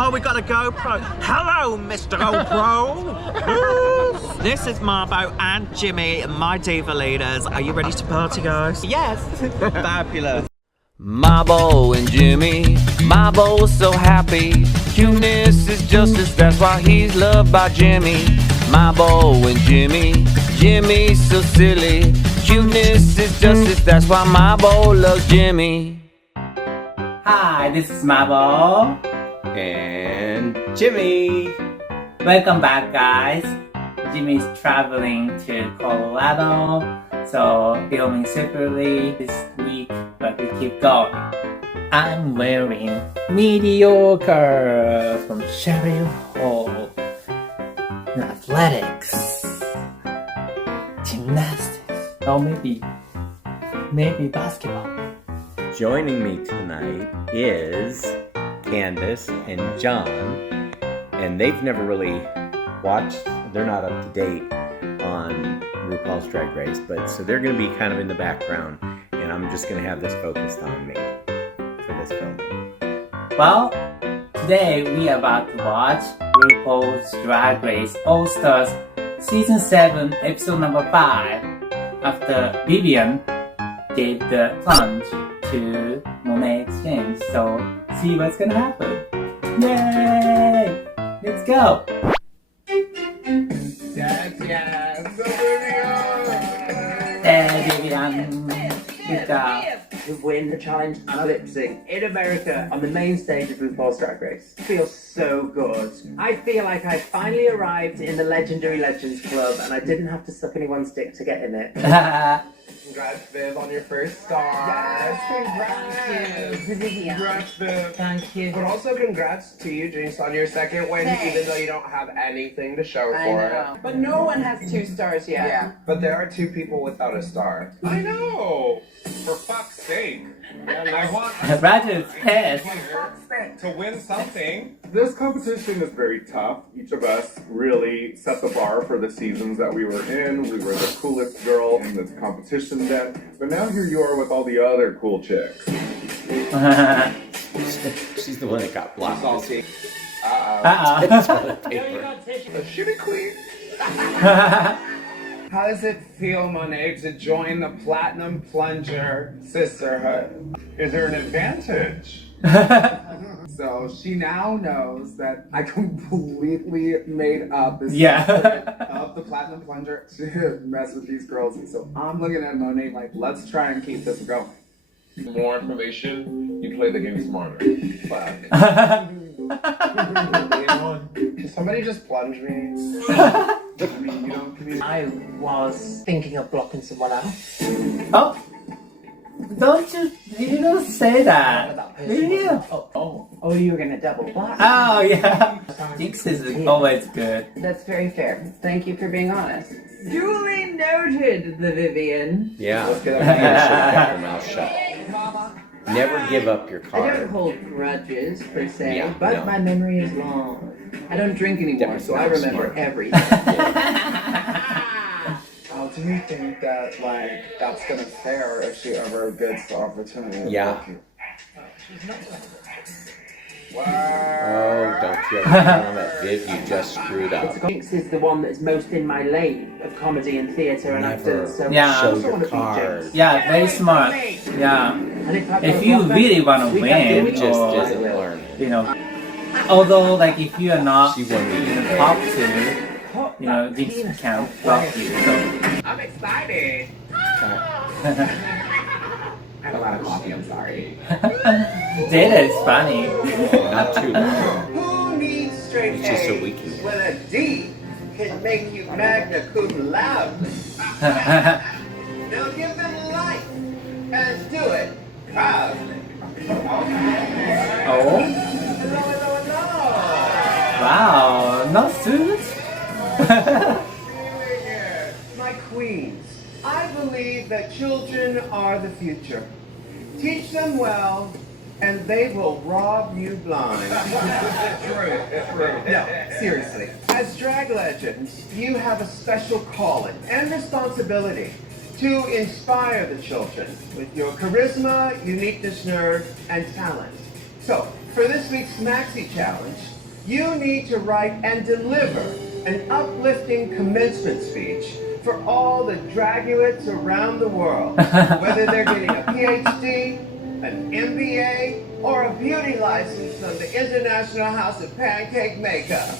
Oh, we got a GoPro. Hello, Mr. GoPro. This is Mabo and Jimmy, my diva leaders. Are you ready to party, guys? Yes. Fabulous. Mabo and Jimmy, Mabo's so happy. Cuteness is justice, that's why he's loved by Jimmy. Mabo and Jimmy, Jimmy's so silly. Cuteness is justice, that's why Mabo loves Jimmy. Hi, this is Mabo and Jimmy. Welcome back, guys. Jimmy's traveling to Colorado, so filming separately this week, but we keep going. I'm wearing mediocre from Shea in athletics, gymnastics, or maybe basketball. Joining me tonight is Candace and John, and they've never really watched, they're not up to date on RuPaul's Drag Race, but so they're going to be kind of in the background, and I'm just going to have this focused on me for this filming. Well, today we are about to watch RuPaul's Drag Race All Stars Season 7, Episode number 5, after Vivian gave the plunge to Monet Exchange. So, see what's gonna happen. Yay! Let's go! Yes, Hey, Vivian! Good job. To win the challenge and a lip sync in America on the main stage of RuPaul's Drag Race. Feels so good. I feel like I finally arrived in the Legendary Legends Club and I didn't have to suck anyone's dick to get in it. Congrats, Viv, on your first star. Yes, Congrats, Viv. Thank you. But also congrats to you, Jinx, on your second win, even though you don't have anything to show for it. But no one has 2 stars yet. Yeah, but there are 2 people without a star. I know! For fuck's sake. I want Roger's pissed. to win something. This competition is very tough. Each of us really set the bar for the seasons that we were in. We were the coolest girl in this competition then. But now here you are with all the other cool chicks. She's the one that got blocked. Salty. Toilet paper. A shitty queen. How does it feel, Monet, to join the Platinum Plunger Sisterhood? Is there an advantage? So she now knows that I completely made up this of the Platinum Plunger to mess with these girls. And so I'm looking at Monet like, let's try and keep this going. More information, you play the game smarter. Fuck. Can somebody just plunge me? I was thinking of blocking someone else. Oh! You don't say that. Yeah. Oh, you were gonna double block. Oh, yeah. Jinx is always good. That's very fair. Thank you for being honest. Duly noted, the Vivian. Yeah, Let's get you out should have kept your mouth shut. Never give up your I don't card. hold grudges per se, Yeah, but no. my memory is long. I don't drink anymore, so I remember Smart. everything. How do you think that, like, that's gonna fare if she ever gets the opportunity? Yeah. Wow. Oh, don't you ever tell that Viv, you just screwed up. Jinx is the one that's most in my lane of comedy and theatre and Never actors. So Yeah. I show also your wanna be card. Jinx. Yeah, very smart. Yeah. And If you really want to we can do win, it. Just or, isn't learning. you know, although, like, if you are not She won me. in the top 2, you know, Jinx can't block you, so. I'm excited. I have a lot of coffee, I'm sorry. Data is funny. Not too long. Who needs straight It's just so A's we can- when a D can make you magna cum laude? Now give them life and do it proudly. Oh, Hello. wow, not suit? My queens, I believe that children are the future. Teach them well, and they will rob you blind. It's true. No, seriously. As drag legends, you have a special calling and responsibility to inspire the children with your charisma, uniqueness, nerve, and talent. So, For this week's Maxi Challenge, you need to write and deliver an uplifting commencement speech for all the draguettes around the world, whether they're getting a PhD, an MBA, or a beauty license from the International House of Pancake Makeup.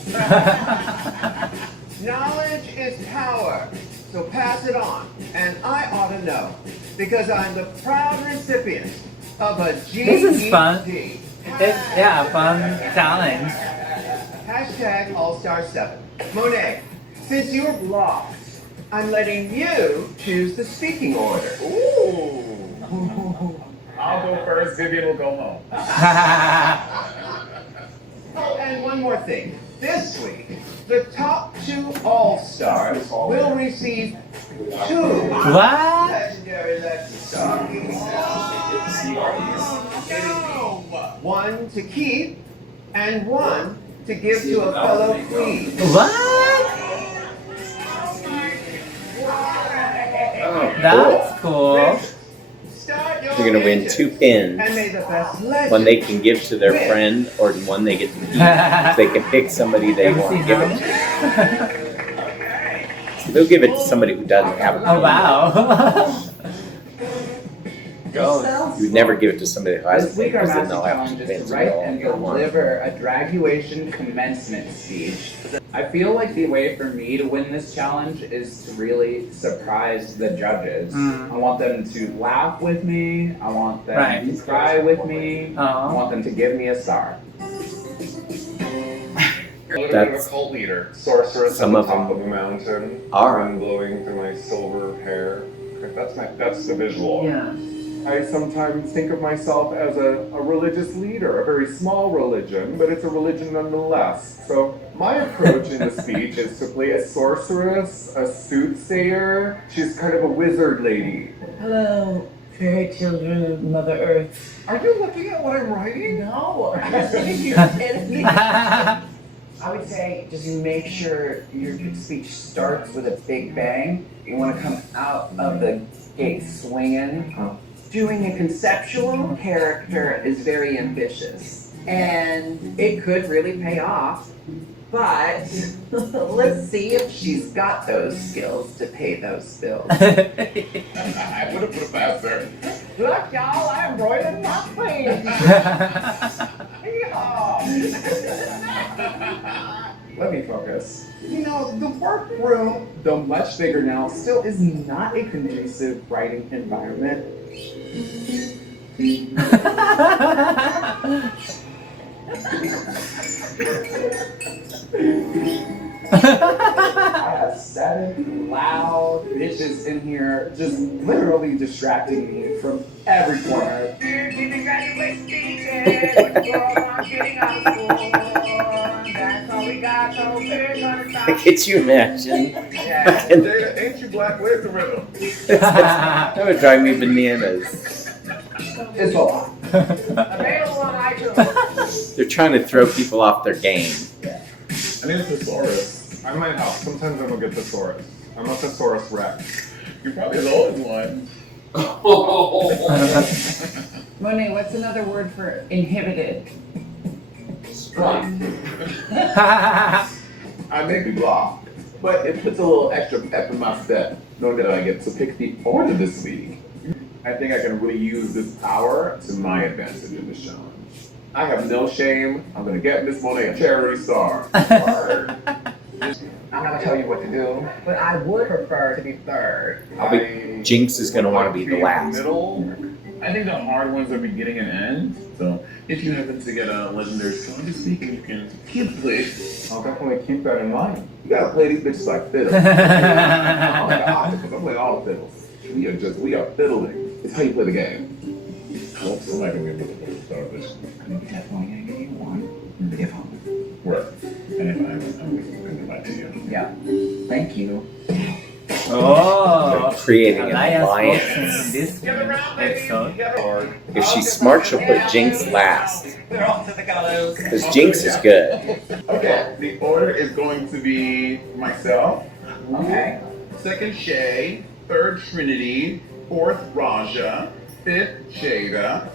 Knowledge is power, so pass it on, and I ought to know, because I'm the proud recipient of a GED. This is fun. Fun challenge. Hashtag All-Star7. Monet, since you're blocked, I'm letting you choose the speaking order. Ooh. I'll go first, Vivian will go home. Oh, and one more thing. This week, the top 2 All-Stars will receive 2 What? legendary Lucky Stars. One to keep, and one to give to a fellow queen. What? That's cool. Start your They're gonna win engines, 2 pins. and may the best legend One they can give to their friend, or one they get to keep. They can pick somebody they want to give it to. So they'll give it to somebody who doesn't have a pin. Oh wow. You would never give it to somebody who has a This pin, week our because then Maxi they'll have Challenge to is pins to write all and they want. deliver a graduation commencement speech. I feel like the way for me to win this challenge is to really surprise the judges. I want them to laugh with me. I want them to cry with me. I want them to give me a star. A little bit of a cult leader. Sorceress Some on of the top them of a mountain. are. Wind blowing through my silver hair. That's the visual. Yeah. I sometimes think of myself as a religious leader, a very small religion, but it's a religion nonetheless. So my approach in the speech is to play a sorceress, a soothsayer. She's kind of a wizard lady. Hello, fairy children of Mother Earth. Are you looking at what I'm writing? No, I'm just sitting here editing. I would say just make sure your speech starts with a big bang. You want to come out of the gate swinging. Doing a conceptual character is very ambitious, and it could really pay off. But let's see if she's got those skills to pay those bills. I would have put it faster. Look, y'all, I embroidered my face. Let me focus. You know, the workroom, though much bigger now, still is not a conducive writing environment. I have 7 loud bitches in here just literally distracting me from every corner. Could you imagine? Ain't you black? Where's the rhythm? That would drive me bananas. It's a lot. They're trying to throw people off their game. I need a thesaurus. I might help. Sometimes I'm a good thesaurus. I'm a thesaurus Rex. You're probably the oldest one. Monet, what's another word for inhibited? I may be blocked, but it puts a little extra pep in my step, knowing that I get to pick the order this week. I think I can really use this power to my advantage in this challenge. I have no shame. I'm gonna get Miss Monet a charity star. I'm not gonna tell you what to do, but I would prefer to be third. Jinx is gonna want to be the last. I think the hard ones are beginning and end. So if you happen to get a legendary song this week, you can keep it. I'll definitely keep that in mind. You gotta play these bitches like fiddle. I'm like an octopus. I'm playing all the fiddles. We are fiddling. It's how you play the game. Well, somebody can give me the start this. I'm definitely gonna give you one. If I'm Work. And if I'm going to back to you. yeah. Thank you. Oh, Creating an alliance in alliance. this episode. If she's smart, she'll put Jinx last. They're off to the gallows. Because Jinx is good. Okay, the order is going to be myself. Okay. Second, Shea. Third, Trinity. Fourth, Raja. Fifth, Jada.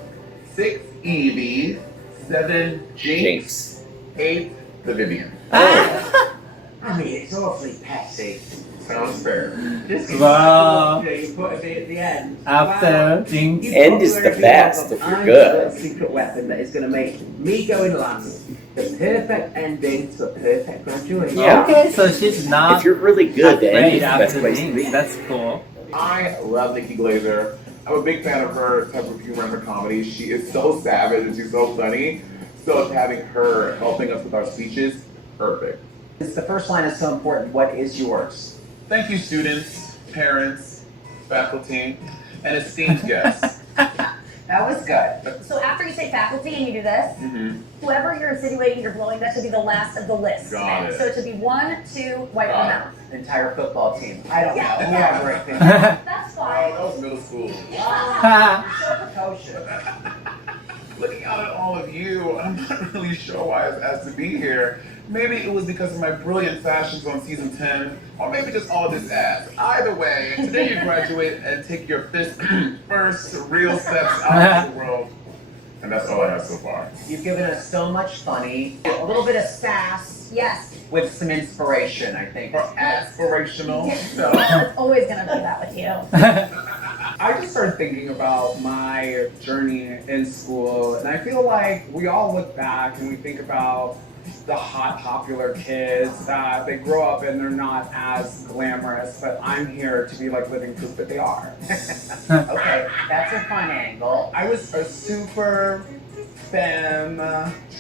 Sixth, Evie. 7, Jinx. 8, the Vivian. I mean, it's awfully petty. Sounds fair. Just Wow. you put a bit at the end. After Jinx. You End is put the wherever you best want, if but you're I've good. got a secret weapon that is going to make me go in last. The perfect ending to a perfect graduation. Yeah. Okay, so she's not If you're really good, the end afraid is the best after place to Jinx. be. That's cool. I love Nikki Glazer. I'm a big fan of her type of humor and her comedy. She is so savage and she's so funny. So having her helping us with our speeches, perfect. The first line is so important. What is yours? Thank you, students, parents, faculty, and esteemed guests. That was good. So after you say faculty and you do this, whoever you're insinuating you're blowing, that should be the last of the list. Got it. So it should be 1, 2, wipe the Got mouth. Entire football team. I don't know. Yeah. Whoever it is. That's Oh, fine. that was middle school. So precocious. Looking out at all of you, I'm not really sure why I was asked to be here. Maybe it was because of my brilliant fashions on season 10, or maybe just all this ass. Either way, today you graduate and take your first real steps out into the world. And that's all I have so far. You've given us so much funny, a little bit of sass Yes. with some inspiration, I think. Or aspirational. No. It's always going to be that with you. I just started thinking about my journey in school, and I feel like we all look back and we think about the hot, popular kids that they grow up and they're not as glamorous, but I'm here to be like living proof that they are. Okay, that's a fun angle. I was a super femme,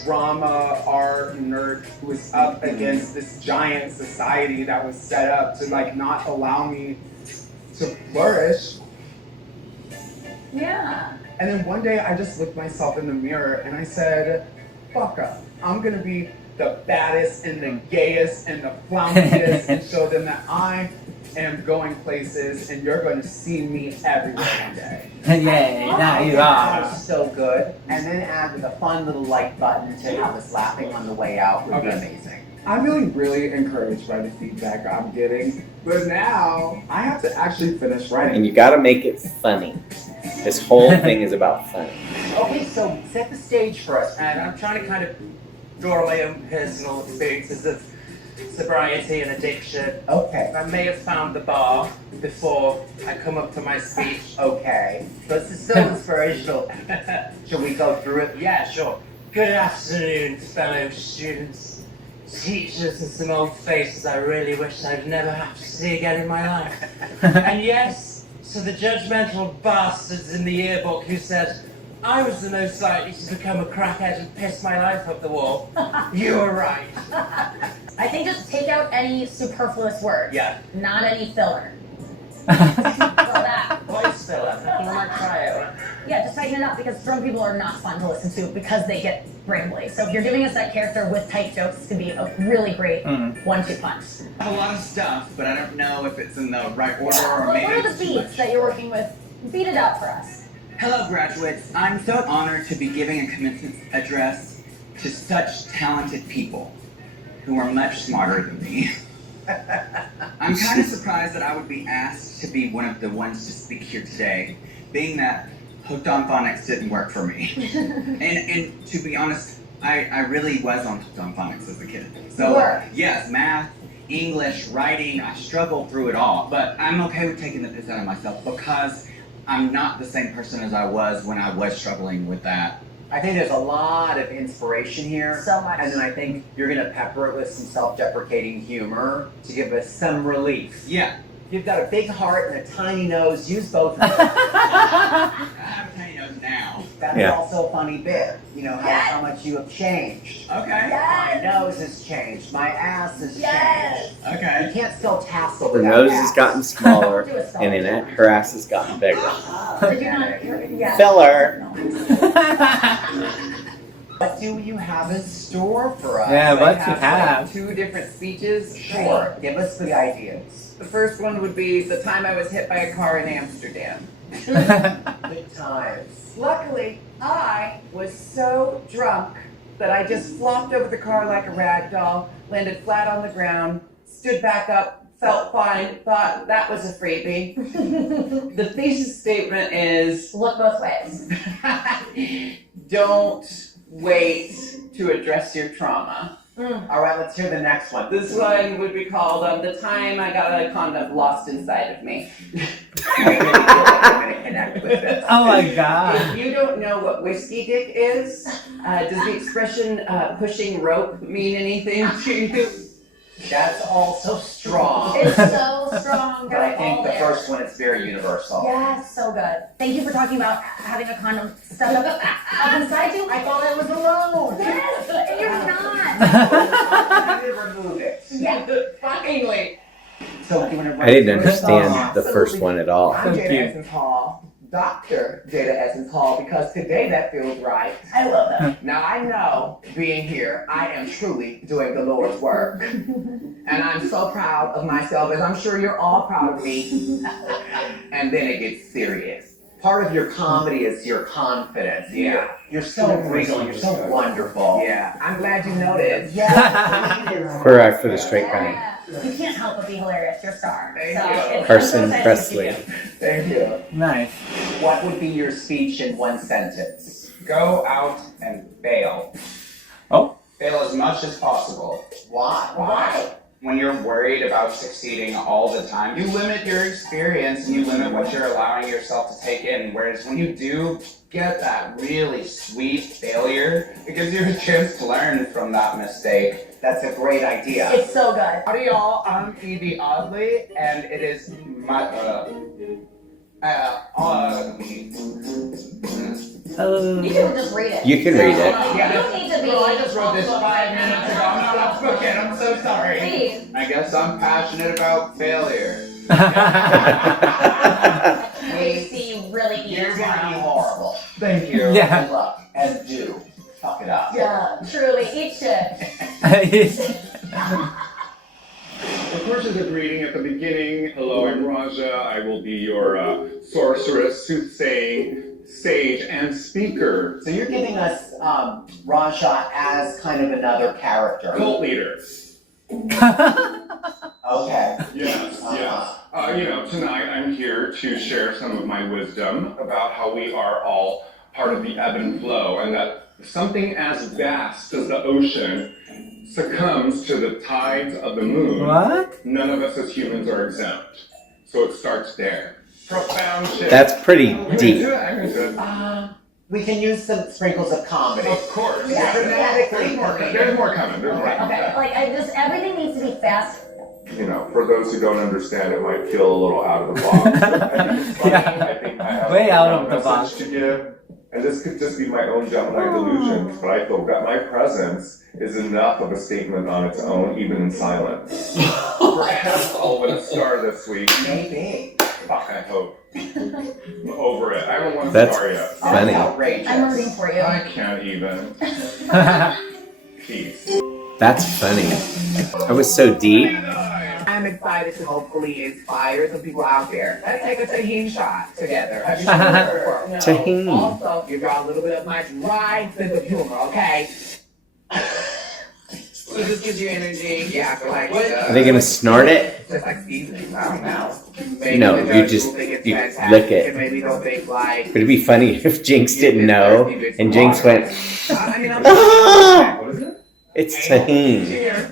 drama, art nerd who was up against this giant society that was set up to like not allow me to flourish. Yeah. And then one day I just looked myself in the mirror and I said, fuck up. I'm gonna be the baddest and the gayest and the flounciest and show them that I am going places and you're gonna see me everywhere one day. Yay, now you That are. was so good. And then add with a fun little like button to have us laughing on the way out would be Okay. amazing. I'm feeling really encouraged by the feedback I'm getting, but now I have to actually finish writing. And you gotta make it funny. This whole thing is about fun. Okay, so set the stage for us. And I'm trying to kind of draw my own personal experiences of sobriety and addiction. Okay. I may have found the bar before I come up to my speech. Okay. But this is so inspirational. Should we go through it? Yeah, sure. Good afternoon, fellow students, teachers, and some old faces I really wish I'd never have to see again in my life. And yes, to the judgmental bastards in the yearbook who said I was the most likely to become a crackhead and piss my life up the wall. You were right. I think just take out any superfluous words. Yeah. Not any filler. So that. Voice filler. I might try it. Yeah, just tighten it up because drunk people are not fun to listen to because they get rambly. So if you're giving us that character with tight jokes, it's gonna be a really great 1-2 punch. I have a lot of stuff, but I don't know if it's in the right order or Well, maybe what are the it's too beats much. that you're working with? Beat it out for us. Hello, graduates. I'm so honored to be giving a commencement address to such talented people who are much smarter than me. I'm kind of surprised that I would be asked to be one of the ones to speak here today, being that Hooked on Phonics didn't work for me. and to be honest, I really was on Hooked on Phonics as a kid. So You were? yes, math, English, writing, I struggled through it all. But I'm okay with taking the piss out of myself because I'm not the same person as I was when I was struggling with that. I think there's a lot of inspiration here. So much. And then I think you're going to pepper it with some self-deprecating humor to give us some relief. Yeah, You've got a big heart and a tiny nose. Use both of them. I have a tiny nose now. That's Yeah. also a funny bit. You know, how much you have changed. Okay. My Yes! nose has changed. My ass has Yes! changed. You Okay. can't spell tassel Her without nose ass. has gotten smaller, Do a song. and then her ass has gotten bigger. Did you not? Yeah. Filler. What do you have in store for us? Yeah, I what you like, have? 2 different speeches. Sure. Give us the ideas. The first one would be the time I was hit by a car in Amsterdam. Good times. Luckily, I was so drunk that I just flopped over the car like a rag doll, landed flat on the ground, stood back up, felt fine, thought that was a freebie. The thesis statement is Look both ways. don't wait to address your trauma. All right, let's hear the next one. This one would be called The Time I Got a Condom Lost Inside of Me. I really feel like I'm going to connect with this. Oh my god. If you don't know what whiskey dick is, does the expression pushing rope mean anything to you? That's all so strong. It's so strong. But I They're think all the there. first one is very universal. Yes, so good. Thank you for talking about having a condom stuck up inside you. I thought I was alone. Yes, and you're not. I did remove it. Yeah. Finally. So you want to I didn't understand the first one at all. I'm Jada Cute. Essence Hall, Dr. Jada Essence Hall, because today that feels right. I love that. Now I know, being here, I am truly doing the Lord's work. And I'm so proud of myself, as I'm sure you're all proud of me. And then it gets serious. Part of your comedy is your confidence. Yeah. You're so regal, you're so wonderful. Yeah. I'm glad you noticed. Yeah. For the straight guy. Yeah. You can't help but be hilarious. You're a star. Thank So you. it's Carson so exciting to Presley. see you. Thank you. Nice. What would be your speech in one sentence? Go out and fail. Oh. Fail as much as possible. Why? When you're worried about succeeding all the time, you limit your experience and you limit what you're allowing yourself to take in. Whereas when you do get that really sweet failure, it gives you a chance to learn from that mistake. That's a great idea. It's so good. Howdy y'all, I'm Evie Oddly, and it is my, You can just read it. You can read it. You don't need to be. I just wrote this 5 minutes ago. I'm not outspoken. I'm so sorry. Please. I guess I'm passionate about failure. We see you really eat You're gonna be tomorrow. horrible. Thank you. Yeah. Good luck. And do. Fuck it up. Yeah, truly. Eat shit. Of course, as a greeting at the beginning, hello, I'm Raja. I will be your sorceress, soothsaying, sage, and speaker. So you're giving us Raja as kind of another character. Cult leader. Okay. Yes, yes. Tonight I'm here to share some of my wisdom about how we are all part of the ebb and flow, and that something as vast as the ocean succumbs to the tides of the moon. What? None of us as humans are exempt. So it starts there. Profound shit. That's pretty I'm gonna deep. do it, I'm gonna do it. We can use some sprinkles of comedy. Of course. Yeah. Dramatically. There's more coming. There's more coming. Okay, like everything needs to be fast. For those who don't understand, it might feel a little out of the box. I think it's funny. Yeah. I think I have Way out of a the message box. to give. And this could just be my own Gemini delusion, but I feel that my presence is enough of a statement on its own, even in silence. Perhaps I'll win a star this week. Maybe. Fuck, I hope. I'm over it. I haven't won a That's star yet. funny. That's outrageous. I'm rooting for you. I can't even. Peace. That's funny. That was so deep. I'm excited to hopefully inspire some people out there. Let's take a tahini shot together. Have you sure? Tahini. Also, give y'all a little bit of my dry sense of humor, okay? So this gives you energy. Yeah, I feel like Are they gonna snort it? just like seasoning. I don't know. Maybe No, the you judge just- will think it's you fantastic, lick it. and maybe they'll think like. Would it be funny if Jinx didn't know and Jinx went, I mean, I'm What is it? it's tahini. Cheers.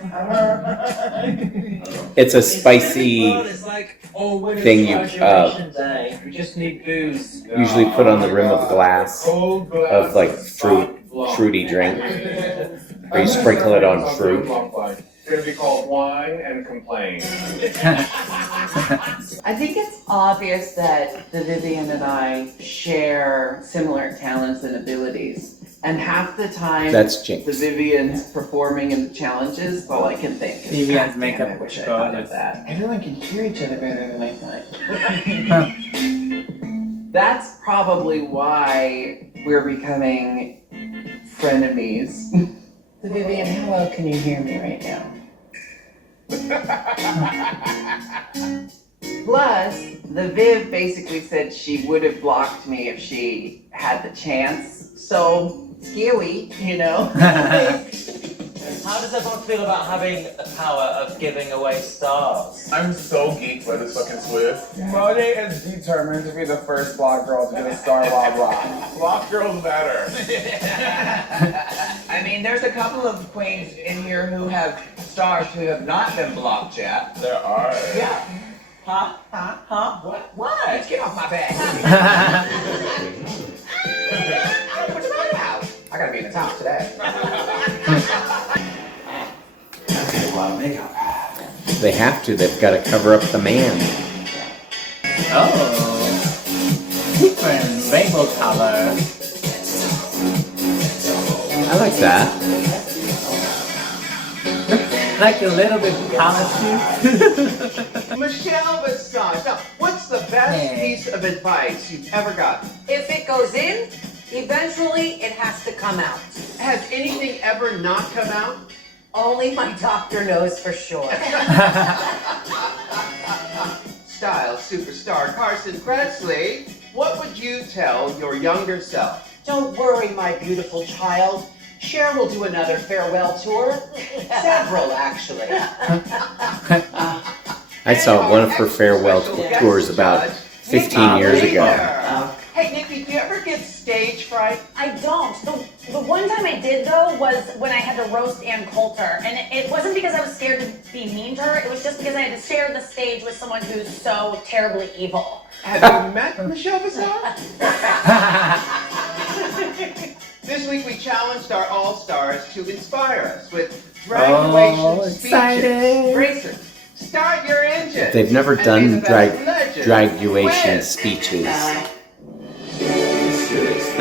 It's a spicy thing you We just need booze. usually put on the rim of glass of like fruity drink. Or you sprinkle it on fruit. It's gonna be called Wine and Complain. I think it's obvious that the Vivian and I share similar talents and abilities. And half the time, That's Jinx. the Vivian's performing in the challenges, all I can think is, Vivian's "God damn, makeup I wish I is thought of gorgeous." that." Everyone can hear each other better than I thought. That's probably why we're becoming frenemies. So Vivian, how well can you hear me right now? Plus, the Viv basically said she would have blocked me if she had the chance. So, scary, you know? How does does everyone feel about having the power of giving away stars? I'm so geeked by this fucking Swift. Monet is determined to be the first Block girl to get a star while Block. Block girls matter. I mean, there's a couple of queens in here who have stars who have not been blocked yet. There are. Yeah. Huh? What? Let's get off my back. What's your mind about? I gotta be in the top today. Okay, well, makeup. They have to. They've got to cover up the man. Oh, different rainbow color. I like that. Like a little bit policy. Michelle Visage, now, what's the best piece of advice you've ever gotten? If it goes in, eventually it has to come out. Has anything ever not come out? Only my doctor knows for sure. Style superstar Carson Kressley, what would you tell your younger self? Don't worry, my beautiful child. Cher will do another farewell tour. Several, actually. I saw one of her farewell tours about 15 years ago. Hey, Nikki, do you ever get stage fright? I don't. The one time I did, though, was when I had to roast Ann Coulter. And it wasn't because I was scared to be mean to her. It was just because I had to share the stage with someone who's so terribly evil. Have you met Michelle Visage? This week we challenged our all-stars to inspire us with graduation speeches. Racers, start your engine. They've never And done may the best legend graduation win. speeches.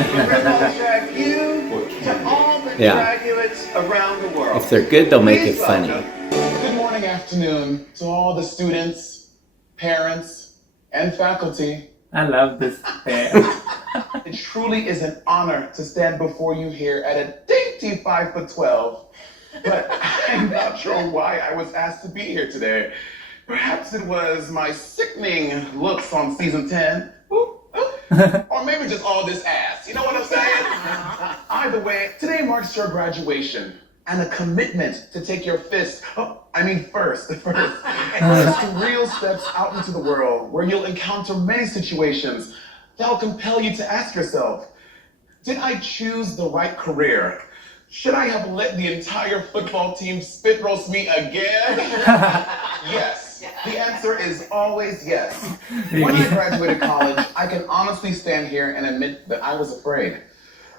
RuPaul's drag you to all the Yeah. graduates around the world. If they're good, they'll make it Please funny. welcome Good morning, afternoon to all the students, parents, and faculty. I love this hair. It truly is an honor to stand before you here at a dainty 5'12". But I'm not sure why I was asked to be here today. Perhaps it was my sickening looks on season 10. Or maybe just all this ass. You know what I'm saying? Either way, today marks your graduation and a commitment to take your first real steps out into the world where you'll encounter many situations that'll compel you to ask yourself, did I choose the right career? Should I have let the entire football team spit roast me again? Yes. The answer is always yes. When I graduated college, I can honestly stand here and admit that I was afraid.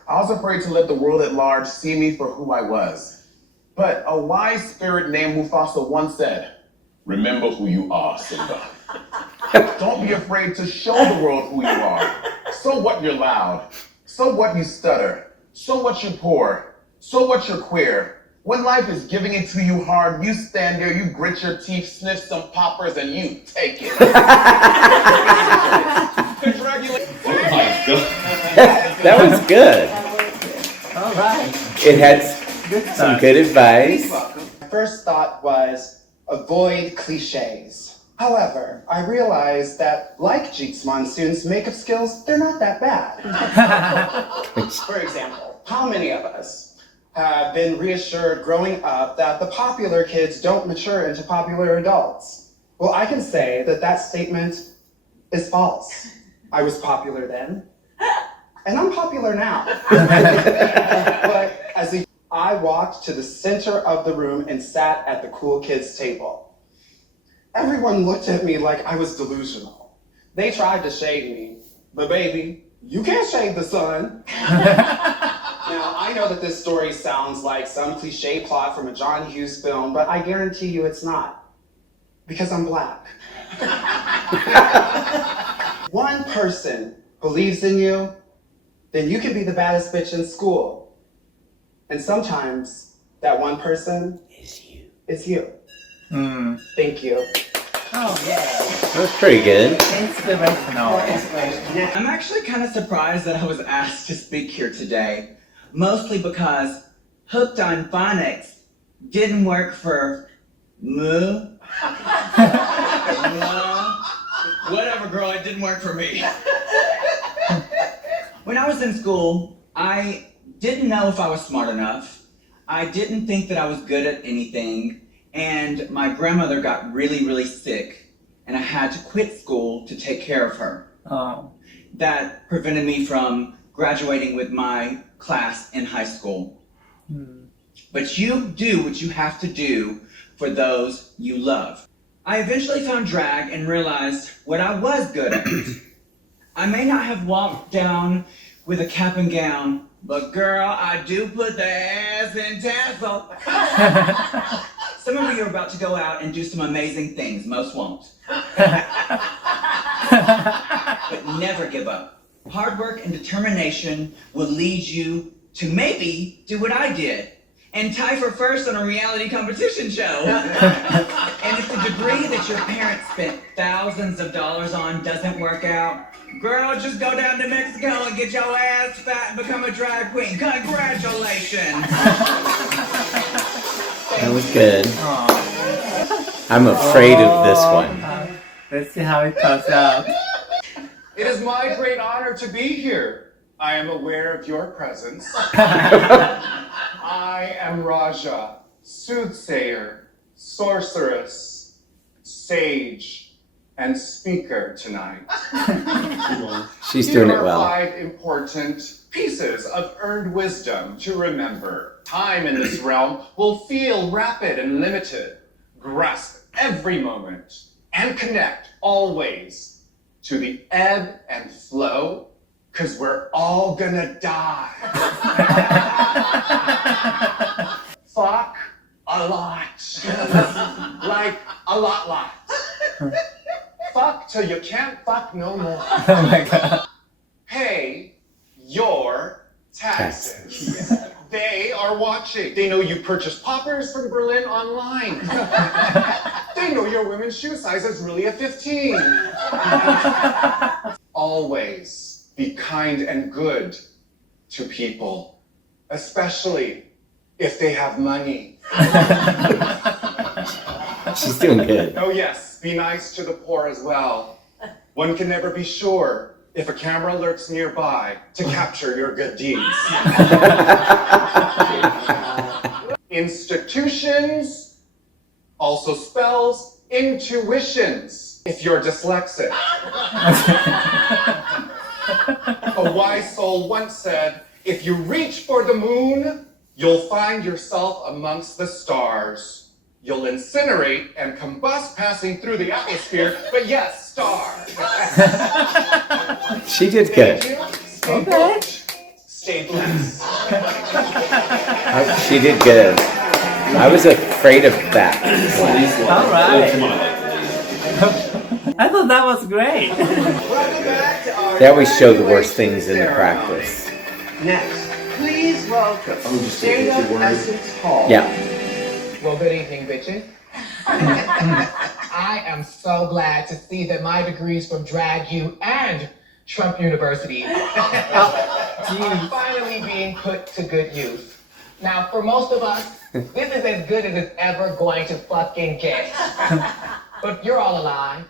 I was afraid to let the world at large see me for who I was. But a wise spirit named Mufasa once said, remember who you are, Simba. Don't be afraid to show the world who you are. So what you're loud. So what you stutter. So what you're poor. So what you're queer. When life is giving it to you hard, you stand there, you grit your teeth, sniff some poppers, and you take it. Congratulations. Oh my God. That was good. All right. It had some good advice. My first thought was avoid cliches. However, I realized that, like Jeets Monsoon's makeup skills, they're not that bad. For example, how many of us have been reassured growing up that the popular kids don't mature into popular adults? Well, I can say that that statement is false. I was popular then, and I'm popular now. But I walked to the center of the room and sat at the cool kids' table. Everyone looked at me like I was delusional. They tried to shade me, but baby, you can't shade the sun. Now, I know that this story sounds like some cliche plot from a John Hughes film, but I guarantee you it's not. Because I'm black. One person believes in you, then you can be the baddest bitch in school. And sometimes that one person is you. Thank you. Oh, yeah. That was pretty good. Inspirational. I'm actually kind of surprised that I was asked to speak here today. Mostly because Hooked on Phonics didn't work for me. Whatever, girl, it didn't work for me. When I was in school, I didn't know if I was smart enough. I didn't think that I was good at anything, and my grandmother got really, really sick, and I had to quit school to take care of her. Oh. That prevented me from graduating with my class in high school. But you do what you have to do for those you love. I eventually found drag and realized what I was good at. I may not have walked down with a cap and gown, but girl, I do put the ass in tassel. Some of you are about to go out and do some amazing things. Most won't. But never give up. Hard work and determination will lead you to maybe do what I did and tie for first on a reality competition show. And if the degree that your parents spent thousands of dollars on doesn't work out, girl, just go down to Mexico and get your ass fat and become a drag queen. Congratulations. That was good. I'm afraid of this one. Let's see how it turns out. It is my great honor to be here. I am aware of your presence. I am Raja, soothsayer, sorceress, sage, and speaker tonight. She's doing it well. Here are 5 important pieces of earned wisdom to remember. Time in this realm will feel rapid and limited. Grasp every moment and connect always to the ebb and flow, because we're all gonna die. Fuck a lot. Like a lot. Fuck till you can't fuck no more. Oh my god. Pay your taxes. They are watching. They know you purchased poppers from Berlin online. They know your women's shoe size is really a 15. Always be kind and good to people, especially if they have money. She's doing good. Oh yes, be nice to the poor as well. One can never be sure if a camera lurks nearby to capture your good deeds. Institutions also spells intuitions if you're dyslexic. A wise soul once said, if you reach for the moon, you'll find yourself amongst the stars. You'll incinerate and combust passing through the atmosphere, but yes, stars. She did good. Stay good. Stay blessed. She did good. I was afraid of that. Alright. I thought that was great. They always show the worst things in the practice. Next, please welcome Shea Essence Hall. Yeah. Well, good evening, bitches. I am so glad to see that my degrees from Drag U and Trump University are finally being put to good use. Now, for most of us, this is as good as it's ever going to fucking get. But you're all alive.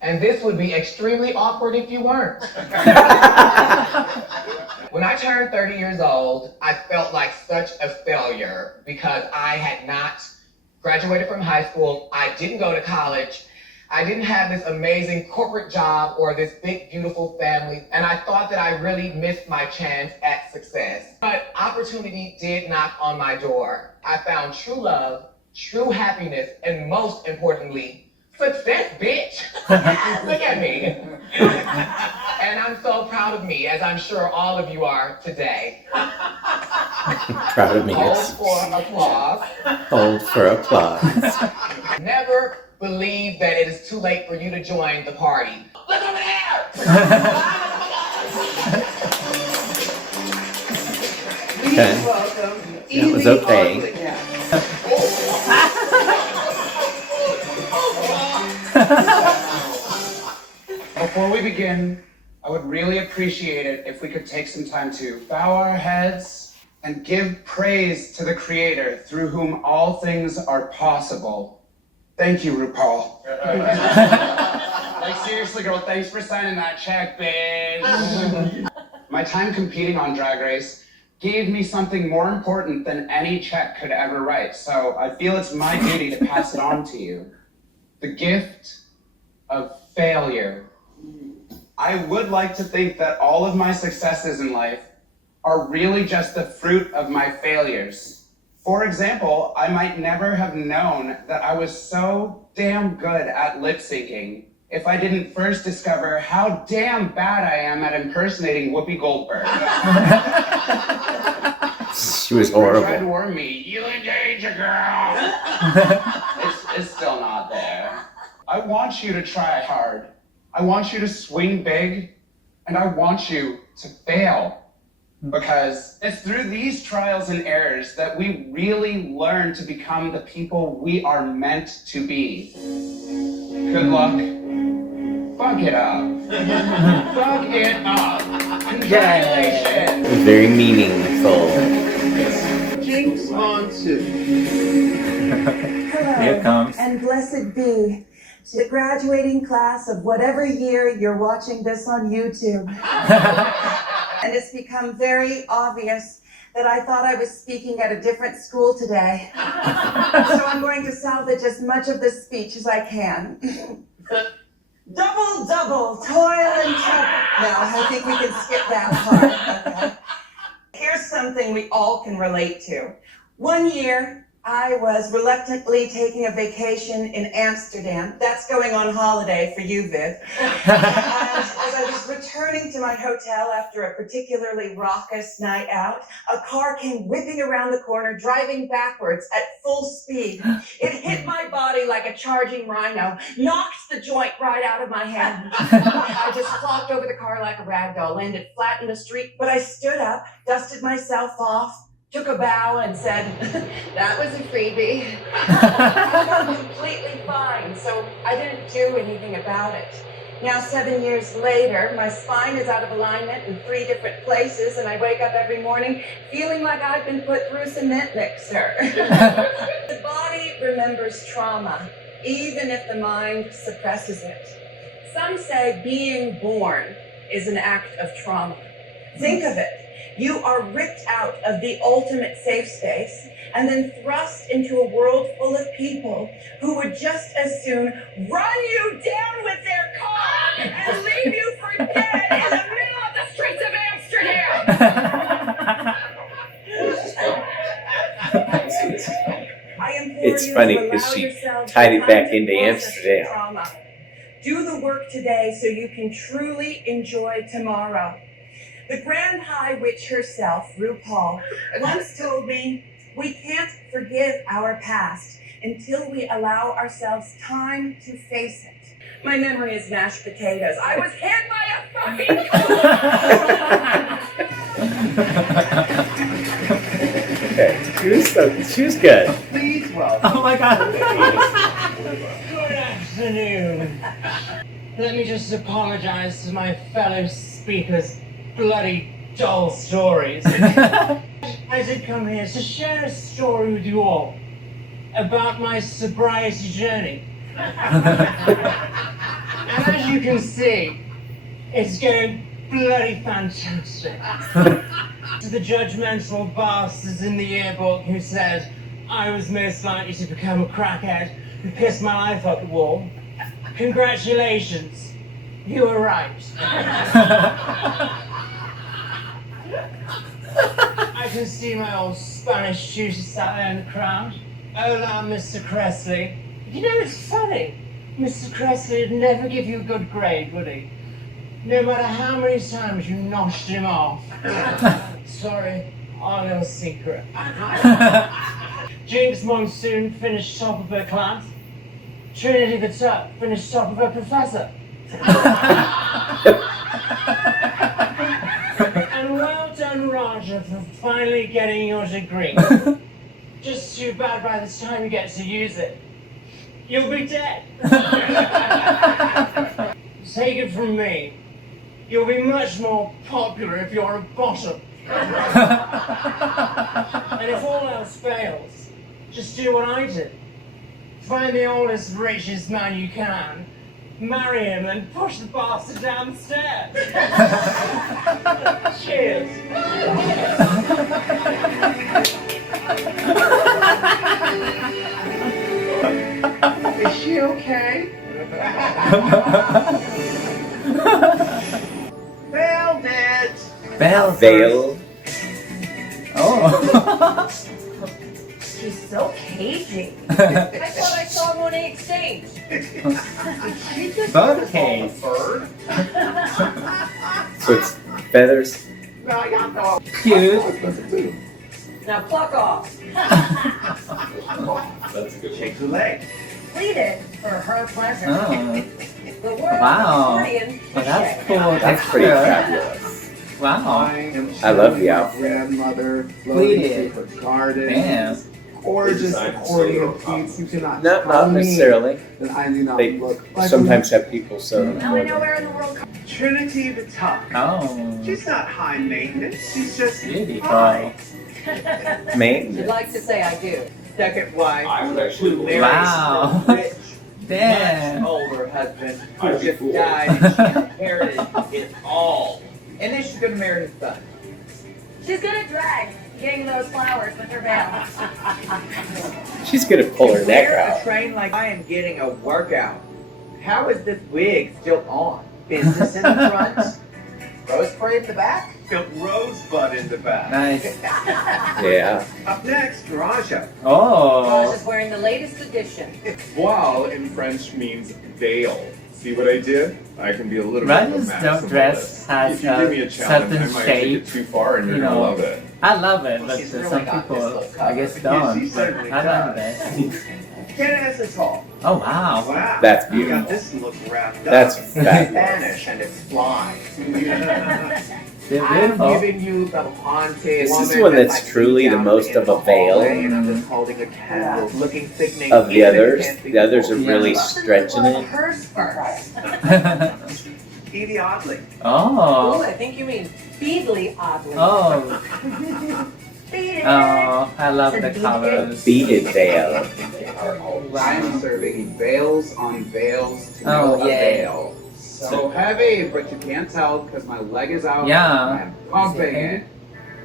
And this would be extremely awkward if you weren't. When I turned 30 years old, I felt like such a failure because I had not graduated from high school, I didn't go to college, I didn't have this amazing corporate job or this big, beautiful family, and I thought that I really missed my chance at success. But opportunity did knock on my door. I found true love, true happiness, and most importantly, success, bitch. Look at me. And I'm so proud of me, as I'm sure all of you are today. Proud of me. Hold for applause. Hold for applause. Never believe that it is too late for you to join the party. Look over there! Okay. That was okay. Before we begin, I would really appreciate it if we could take some time to bow our heads and give praise to the Creator through whom all things are possible. Thank you, RuPaul. Like, seriously, girl, thanks for signing that check, babe. My time competing on Drag Race gave me something more important than any check could ever write. So I feel it's my duty to pass it on to you. The gift of failure. I would like to think that all of my successes in life are really just the fruit of my failures. For example, I might never have known that I was so damn good at lip syncing if I didn't first discover how damn bad I am at impersonating Whoopi Goldberg. She was horrible. Tried to warn me, you in danger, girl. It's still not there. I want you to try hard. I want you to swing big, and I want you to fail. Because it's through these trials and errors that we really learn to become the people we are meant to be. Good luck. Fuck it up. Fuck it up. Congratulations. Very meaningful. Jinx on 2. Here comes. And blessed be to the graduating class of whatever year you're watching this on YouTube. And it's become very obvious that I thought I was speaking at a different school today. So I'm going to salvage as much of this speech as I can. Double, double, toil and trouble. No, I think we can skip that part. Okay. Here's something we all can relate to. One year, I was reluctantly taking a vacation in Amsterdam. That's going on holiday for you, Viv. And as I was returning to my hotel after a particularly raucous night out, a car came whipping around the corner, driving backwards at full speed. It hit my body like a charging rhino, knocked the joint right out of my hand. I just flopped over the car like a rag doll, landed flat in the street, but I stood up, dusted myself off, took a bow and said, that was a freebie. I felt completely fine, so I didn't do anything about it. Now, 7 years later, my spine is out of alignment in 3 different places, and I wake up every morning feeling like I've been put through a cement mixer. The body remembers trauma, even if the mind suppresses it. Some say being born is an act of trauma. Think of it. You are ripped out of the ultimate safe space and then thrust into a world full of people who would just as soon run you down with their car and leave you for dead in the middle of the streets of Amsterdam. It's funny because she tied it back into Amsterdam. Trauma. Do the work today so you can truly enjoy tomorrow. The Grand High Witch herself, RuPaul, once told me, we can't forgive our past until we allow ourselves time to face it. My memory is mashed potatoes. I was hit by a fucking Okay, she was good. Please welcome. Oh my god. Good afternoon. Let me just apologize to my fellow speakers. Bloody dull stories. I did come here to share a story with you all about my sobriety journey. And as you can see, it's going bloody fantastic. To the judgmental bastards in the yearbook who said I was most likely to become a crackhead who pissed my life up the wall, congratulations, you were right. I can see my old Spanish tutor sat there in the crowd. Hola, Mr. Cressley. You know, it's funny. Mr. Cressley would never give you a good grade, would he? No matter how many times you noshed him off. Sorry, our little secret. Jinx Monsoon finished top of her class. Trinity the Tuck finished top of her professor. And well done, Raja, for finally getting your degree. Just too bad by the time you get to use it, you'll be dead. Take it from me, you'll be much more popular if you're a bottom. And if all else fails, just do what I did. Find the oldest, richest man you can, marry him and push the bastard down the stairs. Cheers. Is she okay? Failed it. Veil. Oh. She's so cagey. I thought I saw him on a exchange. Bird cage. Bird? So it's feathers. No, I got no. Cute. Now fuck off. That's a good Shake the leg. Pleaded for her pleasure. Oh. The world Wow. accordion for Well, that's Shea. cool. That's pretty texture. fabulous. Wow. I love the outfit. Grandmother floating Pleated. through her garden. Damn. Gorgeous accordion feats. You cannot No, tell not me necessarily. that I do not They look like sometimes have people so. Now I know where in the world. Trinity the Tuck. Oh. She's not high maintenance. She's just Beautiful. high. You'd Maintenance. like to say I do. Second wife, I would actually who married Wow. a rich, Damn. much older husband who I'd be just fooled. died and she inherited it all. And then she's gonna marry his son. She's good at drag, getting those flowers with her veil. She's gonna pull her neck Wear a out. train like I am getting a workout. How is this wig still on? Business in the front, rose spray in the back. Got rosebud in the back. Nice. Yeah. Up next, Raja. Oh. Raj is wearing the latest edition. Voile in French means veil. See what I did? I can be a little bit Raja's maximalist. dress has If you give me a a challenge, certain I might take shape. it too far and you're You gonna know. love it. I love it, but She's some really got people, this look I guess, covered. don't. She But certainly I love does. it. Candace is all. Oh, wow. Wow. That's You got beautiful. this look wrapped up. That's It's fabulous. Spanish and it's fly. They're I'm beautiful. giving you the haunted. This is woman one that that's I truly see the down most in of the a veil. hallway, and I'm just holding a candle, looking sickening. Of the even if you others, can't see the others are Yeah. really stretching it. Hers first. Evie Oddly. Oh, Oh. I think you mean Feedly Oddly. Oh. Oh, I love the colors. Beaded veil. I'm serving veils on veils to Oh, no yeah. avail. So heavy, but you can't tell because my leg is out. Yeah. I'm pumping it.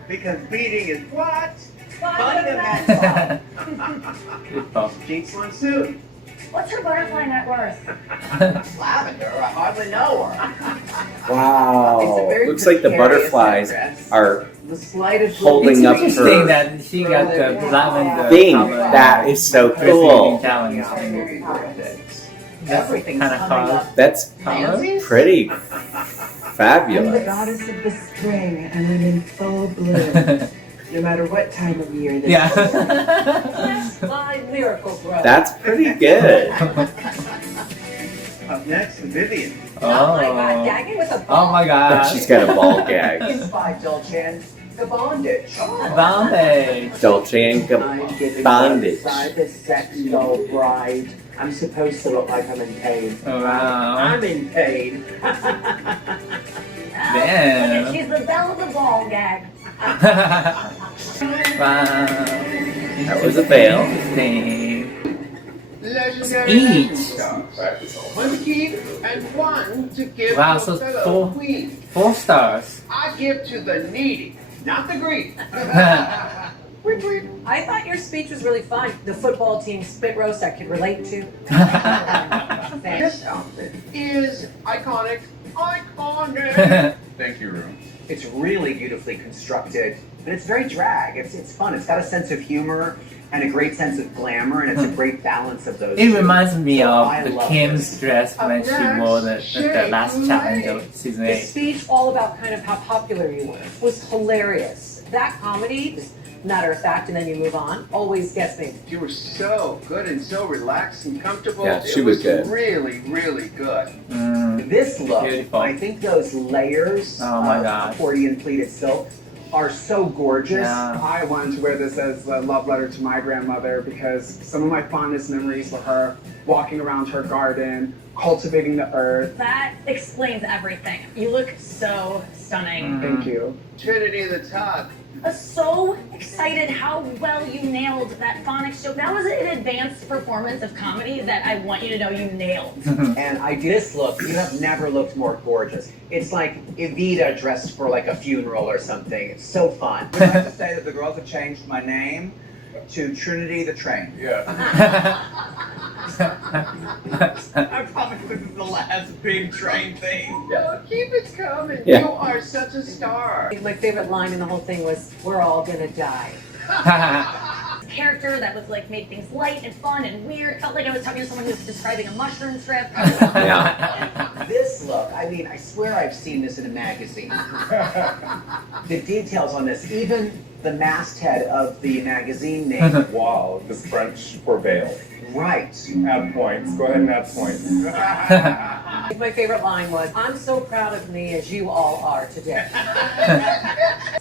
Because beating is what? Fundamental. Beautiful. Jinx Monsoon. What's her butterfly net worth? Lavender, I hardly know her. Wow. It's a very Looks like the precarious butterflies headdress. are The slightest holding It's up interesting her that she got the lavender thing. color. That is so Receiving cool. challenge. That's Everything's kind of coming fun. up. That's Color? pretty I'm the fabulous. goddess of the spring, and I'm in full bloom. No matter what time of year this is. Yeah. My miracle grow. That's pretty good. Up next, Vivian. Oh my god, Oh. gagging with a ball. Oh my god. She's got a ball gag. It's by Dolce & Bondage. Bondage. Dolce and I'm giving Bondage. inside the sex doll bride. I'm supposed to look like I'm in pain. Oh, wow. I'm in pain. Damn. She's the belle of the ball gag. Wow. That was a veil. Interesting. Legendary Each. legend stars. One king and one to give Wow, to so fellow four- queen. 4 stars. I give to the needy, not the greedy. I thought your speech was really fun. The football team spit roast I could relate to. This outfit is iconic. Iconic. Thank you, Rue. It's really beautifully constructed, but it's very drag. It's fun. It's got a sense of humor and a great sense of glamour, and it's a great balance of those. It two. reminds me So of I the love Kim's this. dress when she wore the last challenge of season The 8. speech, all about kind of how popular you were, was hilarious. That comedy, just matter of fact, and then you move on, always gets me. You were so good and so relaxed and comfortable. Yeah, she it was good. Really, really good. This look, Beautiful. I think those layers Oh my of God. accordion pleated silk are so gorgeous. Yeah. I wanted to wear this as a love letter to my grandmother because some of my fondest memories were her walking around her garden, cultivating the earth. That explains everything. You look so stunning. Thank you. Trinity the Tuck. I was so excited how well you nailed that phonics joke. That was an advanced performance of comedy that I want you to know you nailed. And this look, you have never looked more gorgeous. It's like Evita dressed for like a funeral or something. It's so fun. I'd like to say that the girls have changed my name to Trinity the Train. Yeah. I promise this is the last big train thing. No, keep it coming. Yeah. You are such a star. My favorite line in the whole thing was, "We're all gonna die." Character that was like made things light and fun and weird. Felt like I was talking to someone who was describing a mushroom trip. Yeah. This look, I mean, I swear I've seen this in a magazine. The details on this, even the masthead of the magazine name. Wow, this French for veil. Right. Add points. Go ahead and add points. My favorite line was, "I'm so proud of me as you all are today."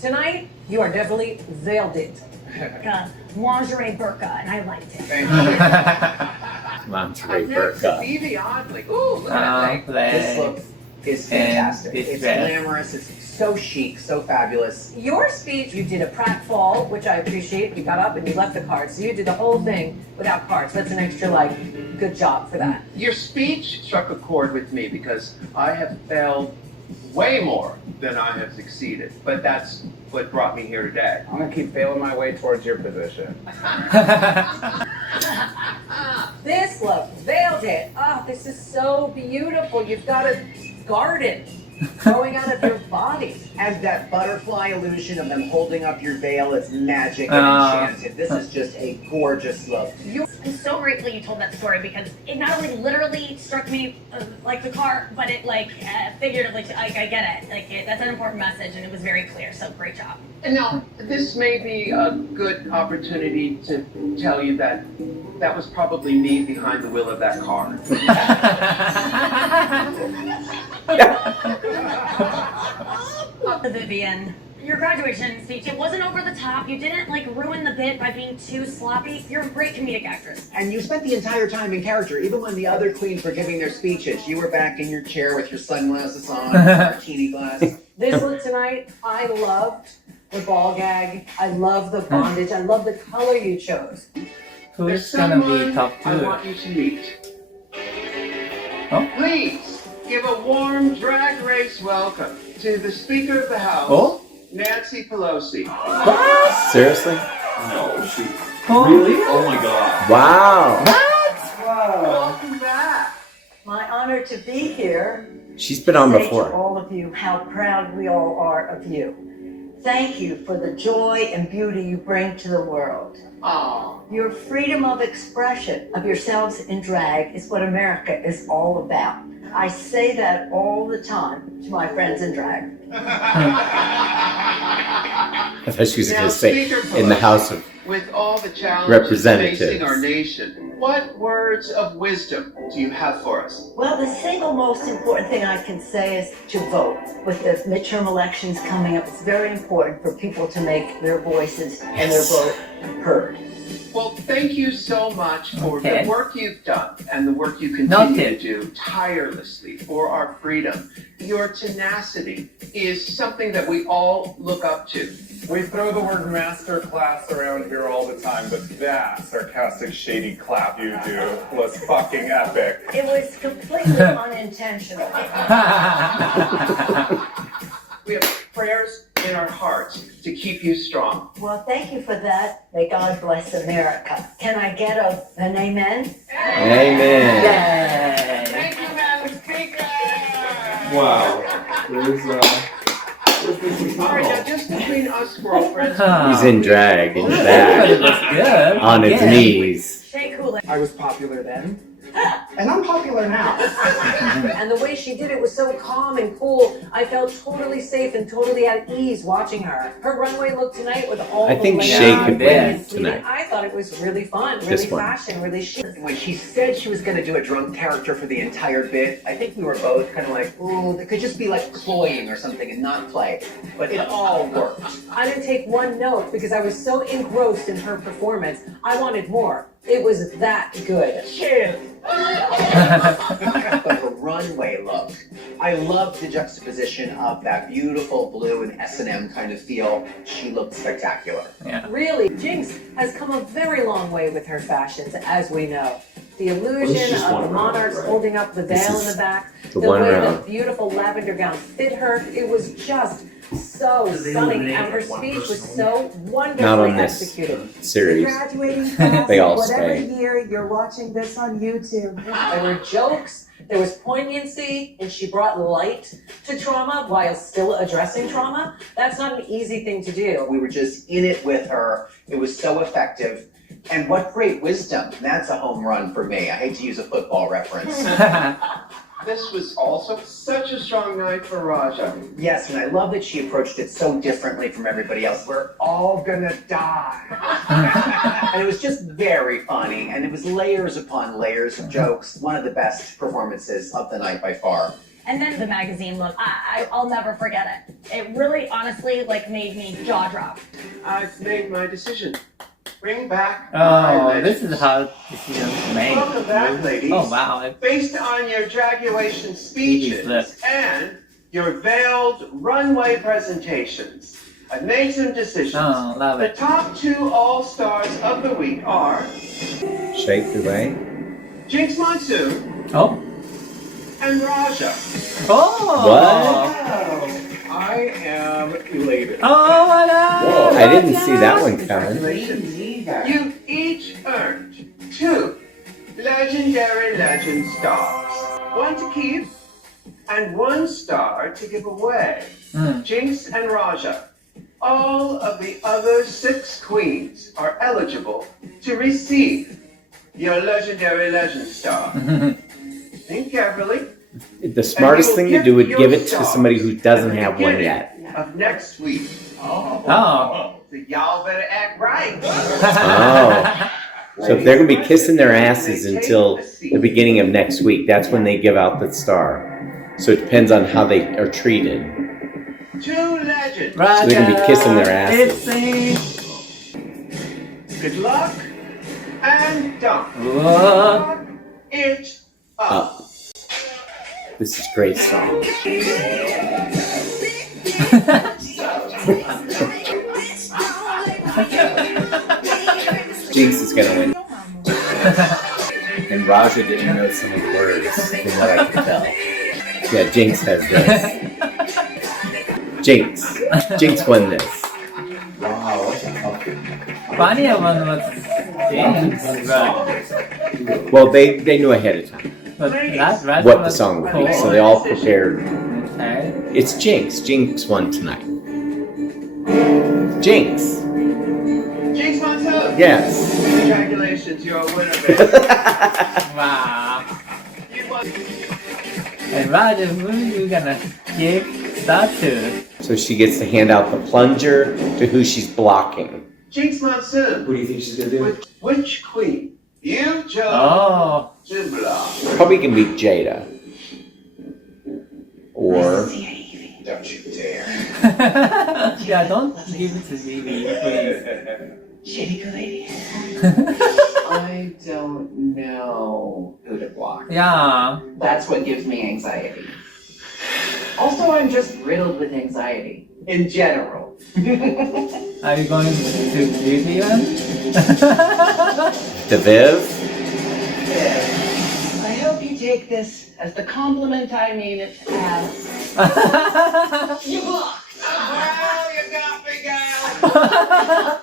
Tonight, you are definitely veiled it. Like a lingerie burqa, and I liked it. Thank you. Lingerie Next, burqa. Stevie Oddly. Ooh, look at that thing. This look is fantastic. this It's dress. glamorous, it's so chic, so fabulous. Your speech, you did a pratfall, which I appreciate. You got up and you left the cards. So you did the whole thing without cards. That's an extra, like, good job for that. Your speech struck a chord with me because I have failed way more than I have succeeded. But that's what brought me here today. I'm gonna keep failing my way towards your position. This look, veiled it. Oh, this is so beautiful. You've got a garden growing out of your body. And that butterfly illusion of them holding up your veil is magic and enchanted. This is just a gorgeous look. I'm so grateful you told that story because it not only literally struck me like the car, but it like figuratively, like I get it. Like that's an important message and it was very clear. So great job. And now, this may be a good opportunity to tell you that that was probably me behind the wheel of that car. Vivian, your graduation speech, it wasn't over the top. You didn't like ruin the bit by being too sloppy. You're a great comedic actress. And you spent the entire time in character, even when the other queens were giving their speeches. You were back in your chair with your sunglasses on, martini glass. This look tonight, I loved the ball gag. I love the bondage. I love the color you chose. Who's There's gonna be someone top I 2? want you to meet. Oh? Please give a warm drag race welcome to the Speaker of the House, Oh? Nancy Pelosi. Seriously? No, she. Oh. Really? Oh my god. Wow. Welcome back. My honor to be here. She's been on Say to before. all of you how proud we all are of you. Thank you for the joy and beauty you bring to the world. Oh, Your freedom of expression of yourselves in drag is what America is all about. I say that all the time to my friends in drag. I thought she was now, going to say Speaker in the Pelosi, House of with all the challenges Representatives. facing our nation, what words of wisdom do you have for us? Well, the single most important thing I can say is to vote. With the midterm elections coming up, it's very important for people to make their voices and their vote heard. Well, thank you so much for Okay. the work you've done and the work you continue to Noted. do tirelessly for our freedom. Your tenacity is something that we all look up to. We throw the word master class around here all the time, but that sarcastic, shady clap you do was fucking epic. It was completely unintentional. We have prayers in our hearts to keep you strong. Well, thank you for that. May God bless America. Can I get an amen? Amen. Yay! Thank you, Madam Speaker! Wow. Where's All right, now just between us girlfriends. He's in drag in the Everybody back. looks good. On its Again. knees. Shea Coulee. I was popular then, and I'm popular now. And the way she did it was so calm and cool. I felt totally safe and totally at ease watching her. Her runway look tonight with all I the think layers Shea on could the win sleeve, tonight. I thought it was really fun, really This one. fashion, really chic. When she said she was going to do a drunk character for the entire bit, I think we were both kind of like, ooh, it could just be like cloying or something and not play. But it all worked. I didn't take one note because I was so engrossed in her performance. I wanted more. It was that good. Cheers! But her runway look, I loved the juxtaposition of that beautiful blue and S&M kind of feel. She looked spectacular. Really, Jinx has come a very long way with her fashions, as we know. The illusion just of one the round, monarchs right? holding up the This veil in is the back, the the one way round. the beautiful lavender gown fit her, it was just so stunning, and her speech was so Not wonderfully on this executed. series. Graduating class They all of whatever stay. year you're watching this on YouTube. There were jokes, there was poignancy, and she brought light to trauma while still addressing trauma. That's not an easy thing to do. We were just in it with her. It was so effective. And what great wisdom. That's a home run for me. I hate to use a football reference. This was also such a strong night for Raja. Yes, and I love that she approached it so differently from everybody else. We're all gonna die. And it was just very funny, and it was layers upon layers of jokes. One of the best performances of the night by far. And then the magazine look, I'll never forget it. It really, honestly, like made me jaw drop. I've made my decision. Bring back Oh, this is how decisions made. Welcome back, ladies. Oh wow. Based on your graduation Ladies speeches and your veiled runway presentations, I've made some decisions. Oh, love The it. top 2 all-stars of the week are Shea away. Jinx Monsoon Oh. and Raja. Oh. I am elated. Oh my God. Whoa, I didn't see that one coming. You each earned 2 legendary legend stars. 1 to keep and 1 star to give away. Jinx and Raja. All of the other 6 queens are eligible to receive your legendary legend star. Think carefully. The smartest thing to do would give it to somebody who doesn't have one yet. Of next week. Oh. So y'all better act right. Oh. So if they're going to be kissing their asses until the beginning of next week, that's when they give out the star. So it depends on how they are treated. 2 legends. So they're going to be kissing their asses. Good luck and don't. Look it up. This is a great song. Jinx is gonna win. And Raja didn't know some of the words, from what I can tell. Yeah, Jinx has this. Jinx won this. Wow. funnier one was James, but Well, they knew ahead of time that what the song would be, so they all prepared. Okay. It's Jinx. Jinx won tonight. Jinx. Jinx Monsoon. Yes. Congratulations, you're a winner, baby. Wow. And Roger, who are you gonna give that to? So she gets to hand out the plunger to who she's blocking. Jinx Monsoon. What do you think she's gonna do? Which queen? You chose Oh. Jimla. Probably gonna be Jada. Or Don't you dare. Yeah, don't give it to Vivi, please. Shady lady. I don't know who to block. Yeah. That's what gives me anxiety. Also, I'm just riddled with anxiety in general. Are you going to Vivian? the Viv. I hope you take this as the compliment I mean it as. You blocked! Well, you got me, gal.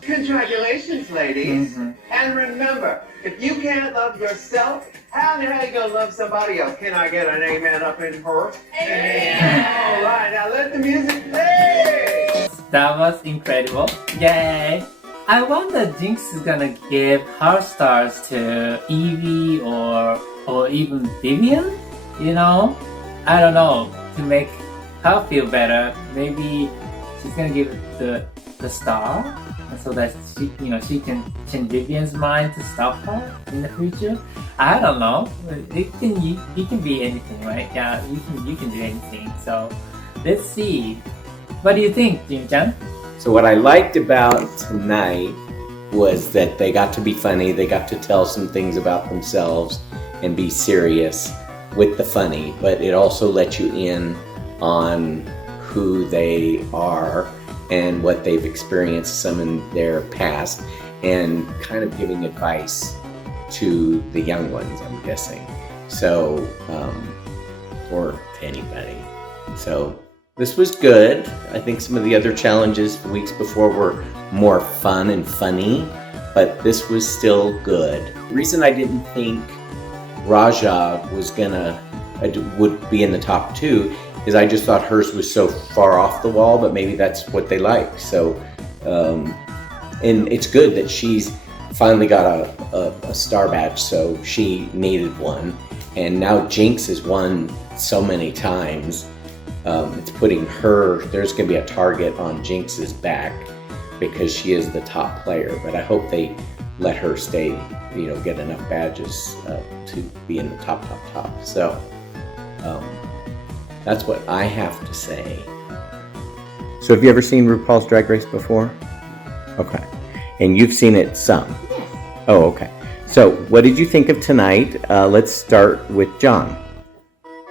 Congratulations, ladies. And remember, if you can't love yourself, how the hell you gonna love somebody else? Can I get an amen up in her? Amen. All right, now let the music play. That was incredible. Yay! I wonder Jinx is gonna give her stars to Evie or even Vivian? You know? I don't know. To make her feel better, maybe she's gonna give the star so that she can change Vivian's mind to stop her in the future. I don't know. It can be anything, right? Yeah, you can do anything. So let's see. What do you think, Jim-chan? So what I liked about tonight was that they got to be funny, they got to tell some things about themselves and be serious with the funny, but it also let you in on who they are and what they've experienced some in their past and kind of giving advice to the young ones, I'm guessing. So, or to anybody. So This was good. I think some of the other challenges the weeks before were more fun and funny, but this was still good. The reason I didn't think Raja would be in the top 2 is I just thought hers was so far off the wall, but maybe that's what they like. So, and it's good that she's finally got a star badge, so she needed one. And now Jinx has won so many times. It's putting her, there's gonna be a target on Jinx's back because she is the top player, but I hope they let her stay, get enough badges to be in the top. So that's what I have to say. So have you ever seen RuPaul's Drag Race before? Okay. And you've seen it some? Yes. Oh, okay. So what did you think of tonight? Let's start with John.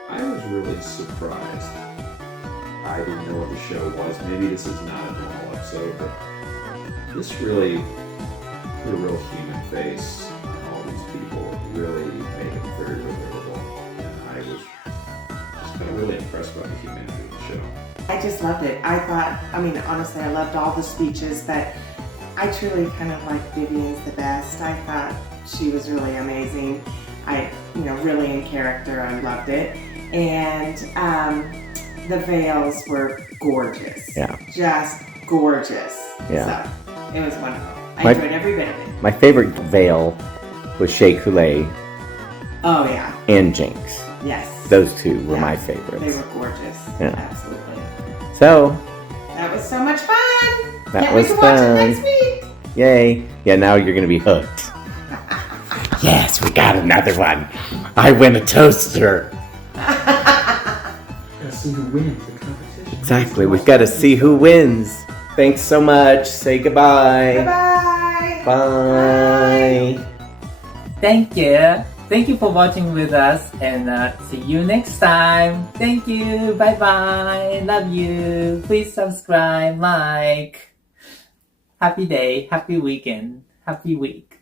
I was really surprised. I didn't know what the show was. Maybe this is not a normal episode, but this really put a real human face on all these people. It really made them very relatable. And I was just kind of really impressed by the humanity of the show. I just loved it. Honestly, I loved all the speeches, but I truly kind of liked Vivian's the best. I thought she was really amazing. Really in character. I loved it. And the veils were gorgeous. Yeah. Just gorgeous. Yeah. So, it was wonderful. I enjoyed every bit of it. My favorite veil was Shea Coulee. Oh, yeah. And Jinx. Yes. Those two were my favorites. They were gorgeous. Yeah. Absolutely. So. That was so much fun. That Can't was wait to fun. watch it next week. Yay. Yeah, now you're going to be hooked. Yes, we got another one. I win a toaster. Gotta see who wins the competition. Exactly. We've got to see who wins. Thanks so much. Say goodbye. Bye-bye. Bye. Thank you. Thank you for watching with us, and see you next time. Thank you. Bye bye. Love you. Please subscribe, like. Happy day, happy weekend, happy week.